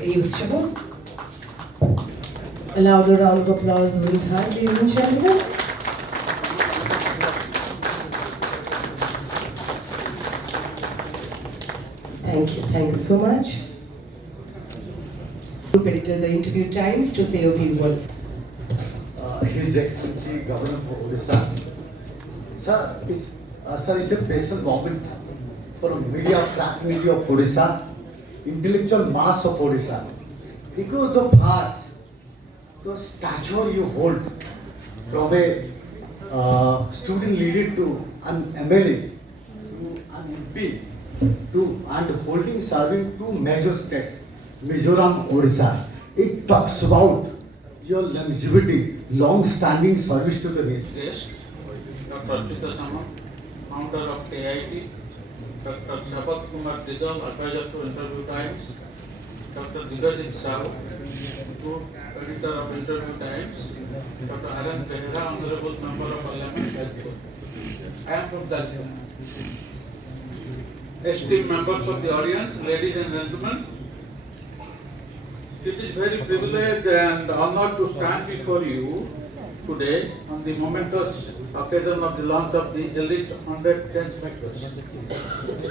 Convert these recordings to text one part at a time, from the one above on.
Useful. A louder round of applause will it have, ladies and gentlemen? Thank you so much. Group editor, the interview times, to say a few words. His Excellency Governor of Odisha. Sir, it's a special moment for media, crack media of Odisha, intellectual mass of Odisha. Because the part, the stature you hold from a student leader to an MLA, to an MP, and holding serving two major states, Mizoram, Odisha. It talks about your longevity, long-standing service to the nation. Yes, Dr. Archita Samant, founder of KIT, Dr. Sabat Kumar Digam, advisor to Interview Times, Dr. Digajit Sahu, group editor of Interview Times, Dr. Aran Behra, honorable member of Parliament, Dalpur. I am from Dalpur. Esteemed members of the audience, ladies and gentlemen, it is very privileged and honored to stand before you today on the momentous occasion of the launch of the Elite 100 Changemakers,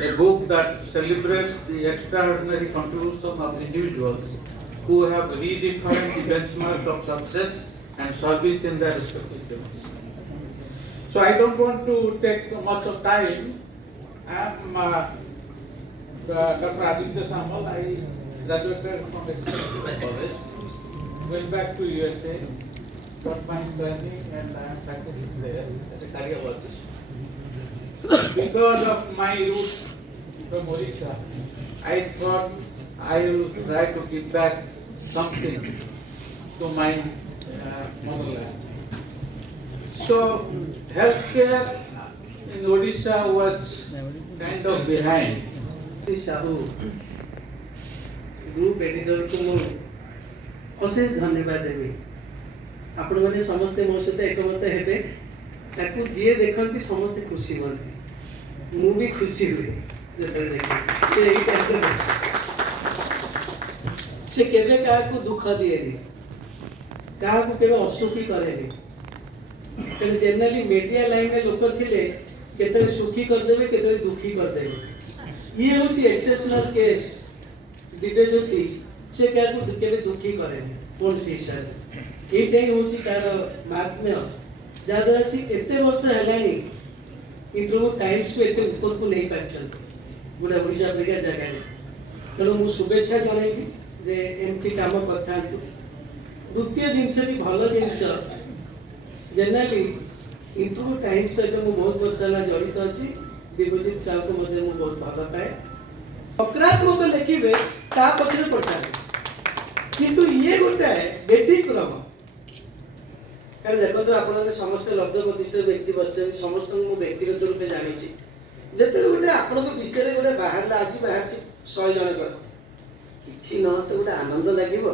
a book that celebrates the extraordinary contribution of individuals who have redefined the benchmark of success and service in their respective fields. So I don't want to take much of time. I am Dr. Aditya Samal. I graduated from Executive College, went back to USA, got my training, and I am practicing there as a cardiologist. Because of my roots from Odisha, I thought I will try to give back something to my motherland. So healthcare in Odisha was kind of behind. Sahu group editor को मु अशेष धन्यवाद देवी आपण माने समस्त मो सहित एकमत हेबे ताकू जे देखंती समस्त खुशी होती मु भी खुशी हुए जतरे देखि से एई टाइप से केबे का को दुख दिएनी का को केबे असुखी करेनी कने जनरली मीडिया लाइन में लोक थिले केते सुखी कर देबे केते दुखी कर देबे ये होची एक्सेप्शनल केस दिव्य ज्योति से क्या को केबे दुखी करेनी कोन हिसाब एटाई होची तार महात्म्य जादरा सी एते वर्ष हेलानी इंटरव्यू टाइम्स पे एते ऊपर को नहीं पाछन गुडा ओडिसा बेगा जगह तेणु मु शुभेच्छा जणाइबी जे एमपी काम करथा द्वितीय जिनस भी भल जिनस जनरली इंटरव्यू टाइम्स सहित मु बहुत वर्ष होला जड़ित अछि दिग्विजय साहब को मध्य मु बहुत भल पाए सकारात्मक लिखिबे ता पछरे पठाबे किंतु ये गोटा है व्यतिक्रम कारण देखो तो आपन समस्त लब्ध प्रतिष्ठित व्यक्ति बच्चन समस्त मु व्यक्तिगत रूप में जानि छी जते गोटे आपन को विषय रे गोटे बाहरला आज बाहर 100 जन कर किछि न तो गोटे आनंद लागिबो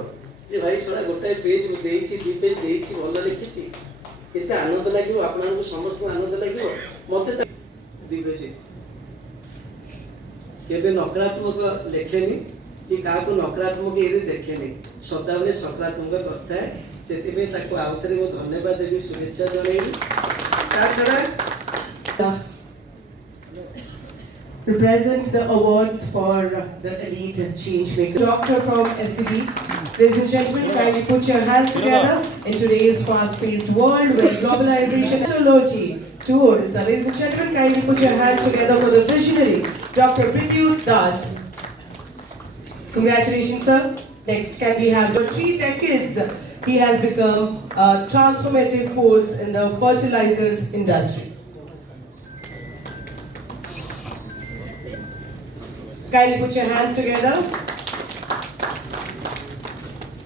जे भाई सडा गोटे पेज देइछि दी पेज देइछि भल लिखिछि केते आनंद लागिबो आपन को समस्त आनंद लागिबो मते दिग्विजय केबे नकारात्मक लेखेनी कि काको नकारात्मक ये देखेनी सदाबले सकारात्मक करता है सेति में ताको आउतरे मो धन्यवाद देबी शुभेच्छा जणाइबी ता छडा Represent the awards for the elite change maker. Doctor from SCB. Ladies and gentlemen, kindly put your hands together in today's fast-paced world where globalization and technology to Odisha. Ladies and gentlemen, kindly put your hands together for the visionary Dr. Vidyut Das. Congratulations, sir. Next, can we have for 3 decades he has become a transformative force in the fertilizers industry. Kindly put your hands together.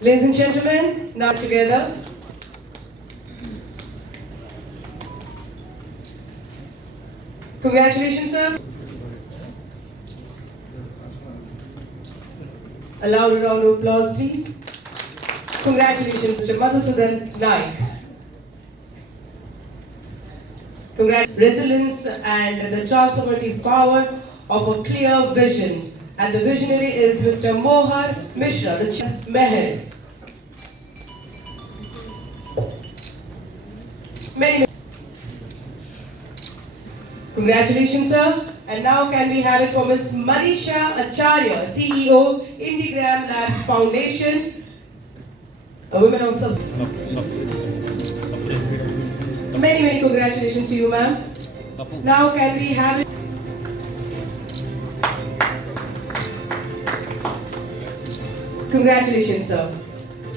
Ladies and gentlemen, now together. Congratulations, sir. A loud round of applause, please. Congratulations, Mr. Madhusudan Naik. Resilience and the transformative power of a clear vision. And the visionary is Mr. Mohar Mishra, the Meher. Many congratulations, sir. And now can we have it for Ms. Manisha Acharya, CEO, Indigram Labs Foundation, a woman of many congratulations to you, ma'am. Now can we have it? Congratulations, sir.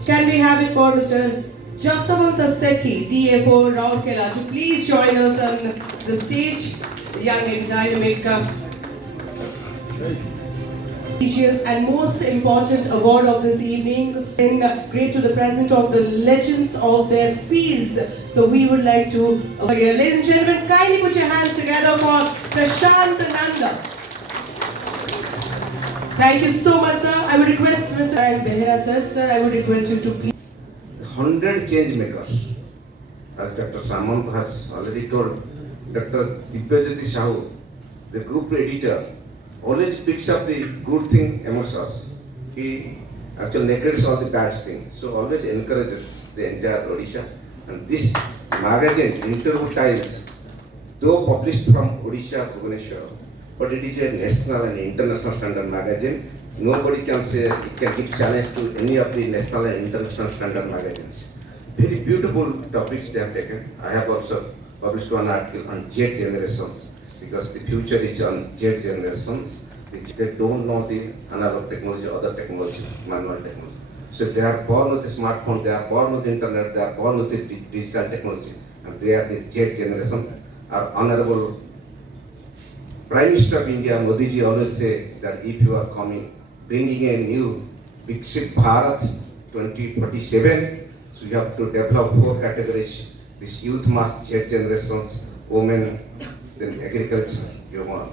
Can we have it for Mr. Jasavanta Sethi, DFO, Rourkela, to please join us on the stage, young and dynamic, prestigious and most important award of this evening in grace to the presence of the legends of their fields. So we would like to, ladies and gentlemen, kindly put your hands together for Prashant Nanda. Thank you so much, sir. I would request Mr. Behera sir, I would request you to please. 100 change makers, as Dr. Samant has already told. Dr. Dibyajyoti Sahu, the group editor, always picks up the good thing amongst us. He actually neglects all the bad things, so always encourages the entire Odisha. And this magazine, Interview Times, though published from Odisha, Bhubaneswar, but it is a national and international standard magazine. Nobody can say it can give challenge to any of the national and international standard magazines. Very beautiful topics they have taken. I have also published one article on Z generations, because the future is on Z generations. They don't know the analog technology, other technology, manual technology. So they are born with the smartphone, they are born with the internet, they are born with the digital technology, and they are the Z generation. Our Honorable Prime Minister of India, Modi ji, always say that if you are coming, bringing a new Viksit Bharat 2047, so you have to develop 4 categories: this youth mass, Z generations, women, then agriculture,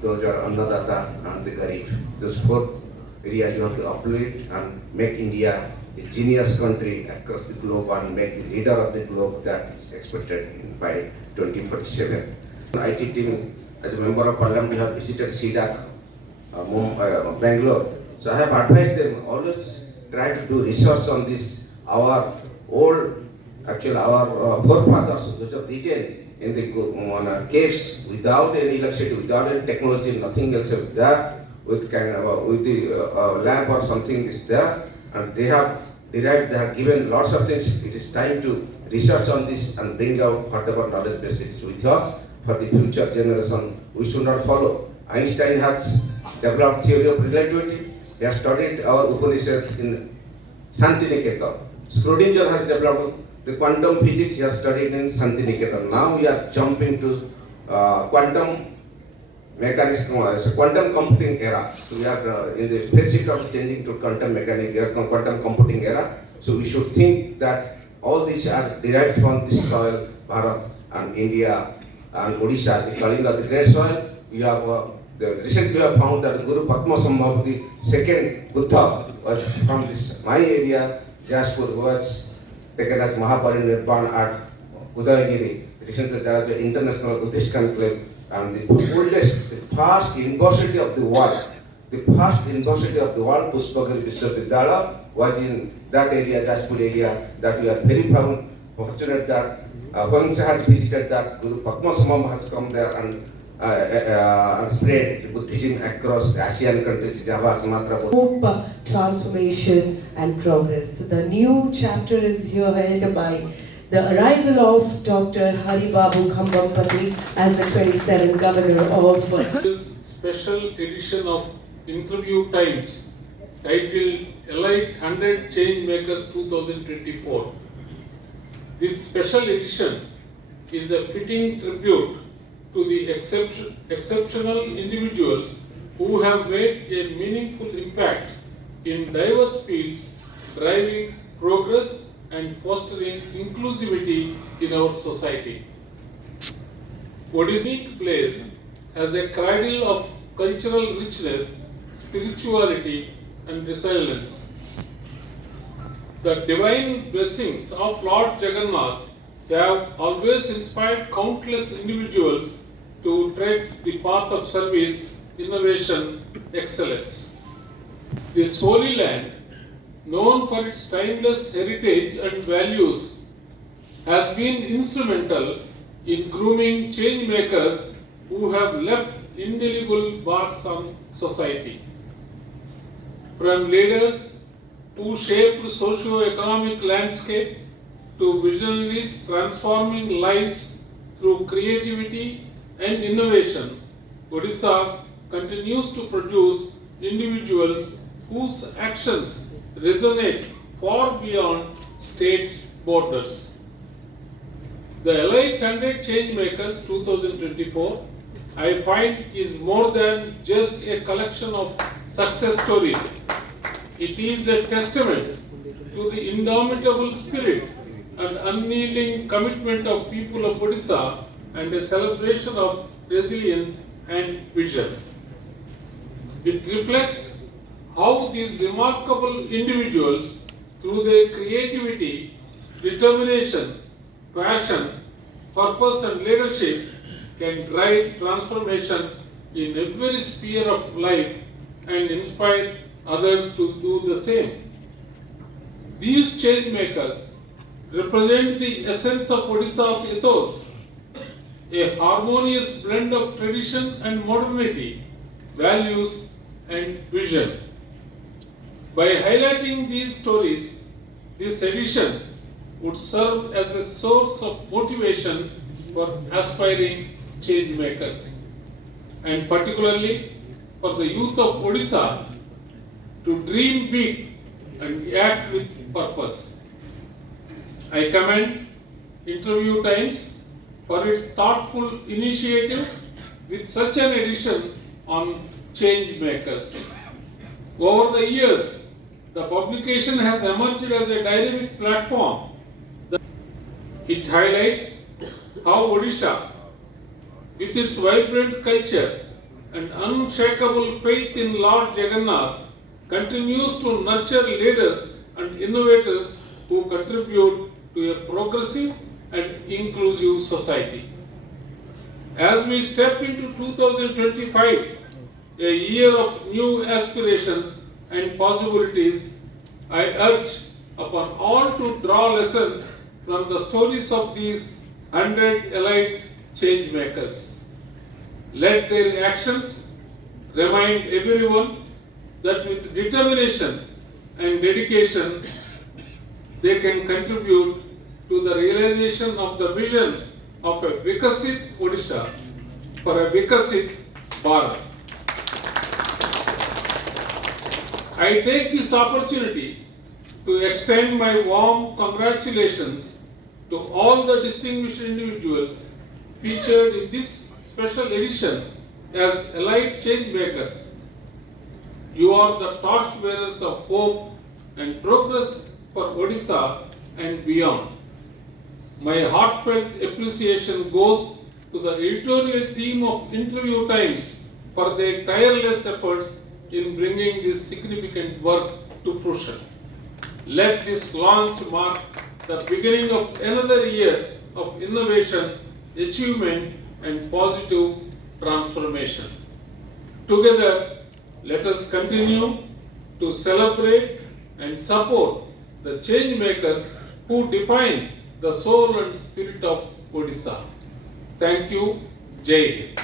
those are Annadata and the Garib. Those 4 areas you have to uplift and make India a genius country across the globe and make the leader of the globe that is expected by 2047. IT team, as a member of parliament, we have visited CDAC, Bangalore. So I have advised them always try to do research on this. Our old, actually our forefathers, which are written in the caves without any electricity, without any technology, nothing else is there. With the lamp or something is there, and they have derived, they have given lots of things. It is time to research on this and bring out whatever knowledge base is with us for the future generation. We should not follow. Einstein has developed theory of relativity. He has studied our Upanishad in Santiniketan. Schrodinger has developed the quantum physics. He has studied in Santiniketan. Now we are jumping to quantum mechanics, quantum computing era. So we are in the phase of changing to quantum computing era. So we should think that all these are derived from this soil, Bharat and India and Odisha, the Kalinga, the great soil. We have recently we have found that Guru Padmasambhava, the second Buddha, was from this my area, Jaspur, was taken as Mahaparinirvana at Udayagiri. Recently there was the International Buddhist Conclave, and the oldest, the first university of the world, Pushpagiri Vishwavidyalaya, was in that area, Jaspur area, that we are very fortunate that Vamsa has visited that, Guru Padmasambhava has come there and spread Buddhism across the ASEAN countries, Java, Sumatra. Hope, transformation and progress. The new chapter is here held by the arrival of Dr. Haribabu Khambampati as the 27th governor of this special edition of Interview Times titled Elite 100 Change Makers 2024. This special edition is a fitting tribute to the exceptional individuals who have made a meaningful impact in diverse fields, driving progress and fostering inclusivity in our society. Odisha's unique place as a cradle of cultural richness, spirituality and resilience. The divine blessings of Lord Jagannath have always inspired countless individuals to tread the path of service, innovation, excellence. This holy land, known for its timeless heritage and values, has been instrumental in grooming change makers who have left indelible marks on society. From leaders who shaped socio-economic landscape to visionaries transforming lives through creativity and innovation, Odisha continues to produce individuals whose actions resonate far beyond state's borders. The Elite 100 Changemakers 2024, I find, is more than just a collection of success stories. It is a testament to the indomitable spirit and unyielding commitment of people of Odisha and a celebration of resilience and vision. It reflects how these remarkable individuals, through their creativity, determination, passion, purpose and leadership, can drive transformation in every sphere of life and inspire others to do the same. These change makers represent the essence of Odisha's ethos, a harmonious blend of tradition and modernity, values and vision. By highlighting these stories, this edition would serve as a source of motivation for aspiring change makers, and particularly for the youth of Odisha to dream big and act with purpose. I commend Interview Times for its thoughtful initiative with such an edition on change makers. Over the years, the publication has emerged as a dynamic platform. It highlights how Odisha, with its vibrant culture and unshakable faith in Lord Jagannath, continues to nurture leaders and innovators who contribute to a progressive and inclusive society. As we step into 2025, a year of new aspirations and possibilities, I urge upon all to draw lessons from the stories of these 100 elite change makers. Let their actions remind everyone that with determination and dedication, they can contribute to the realization of the vision of a Vikasit Odisha for a Vikasit Bharat. I take this opportunity to extend my warm congratulations to all the distinguished individuals featured in this special edition as elite change makers. You are the torchbearers of hope and progress for Odisha and beyond. My heartfelt appreciation goes to the editorial team of Interview Times for their tireless efforts in bringing this significant work to fruition. Let this launch mark the beginning of another year of innovation, achievement, and positive transformation. Together, let us continue to celebrate and support the change makers who define the soul and spirit of Odisha. Thank you. Jai Hind.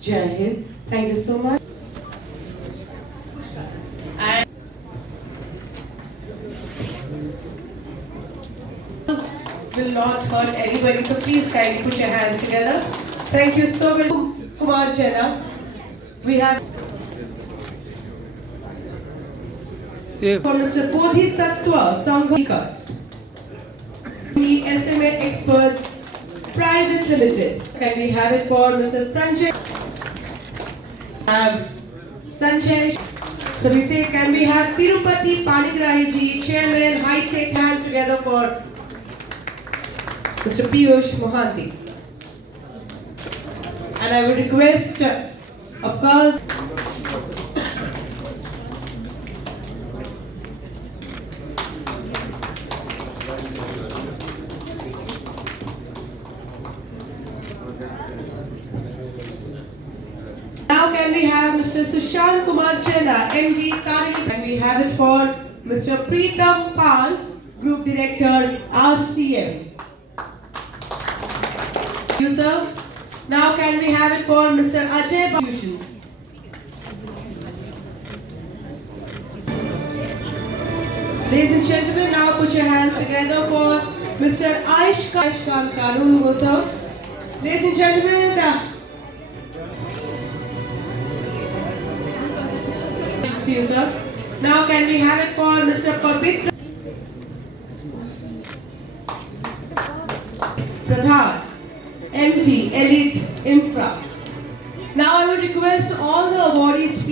Jai Hind. Thank you so much. And will not hurt anybody, so please kindly put your hands together. Thank you so much, Kumar Chena. We have for Mr. Bodhisattva Sanghika, the SMA Experts Private Limited. Can we have it for Mr. Sanjay? Have Sanjay. So we say, can we have Tirupati Panigrahi ji, Chairman, High Tech, hands together for Mr. Piyush Mohanty. And I would request, of course, now can we have Mr. Sushant Kumar Chena, MD Tariki. Can we have it for Mr. Preetam Pal, Group Director, RCM. Thank you, sir. Now can we have it for Mr. Ajay Solutions. Ladies and gentlemen, now put your hands together for Mr. Aishkan Karun, sir. Ladies and gentlemen, to you, sir. Now can we have it for Mr. Pavitra Pradhan, MD Elite Infra. Now I would request all the awardees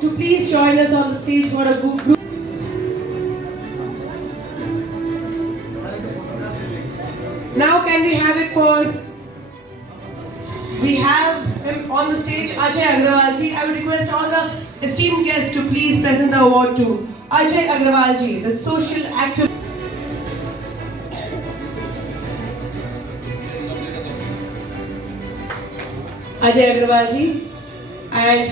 to please join us on the stage for a group. Now can we have it for, we have him on the stage, Ajay Agrawal ji. I would request all the esteemed guests to please present the award to Ajay Agrawal ji, the social activist. Ajay Agrawal ji. And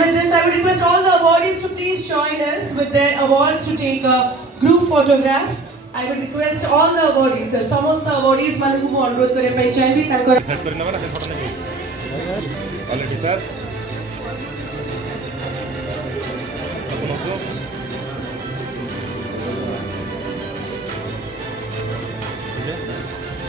with this, I would request all the awardees to please join us with their awards to take a group photograph. I would request all the awardees, sir. समस्त awardees मानू को अनुरोध करे पहचान भी तक already sir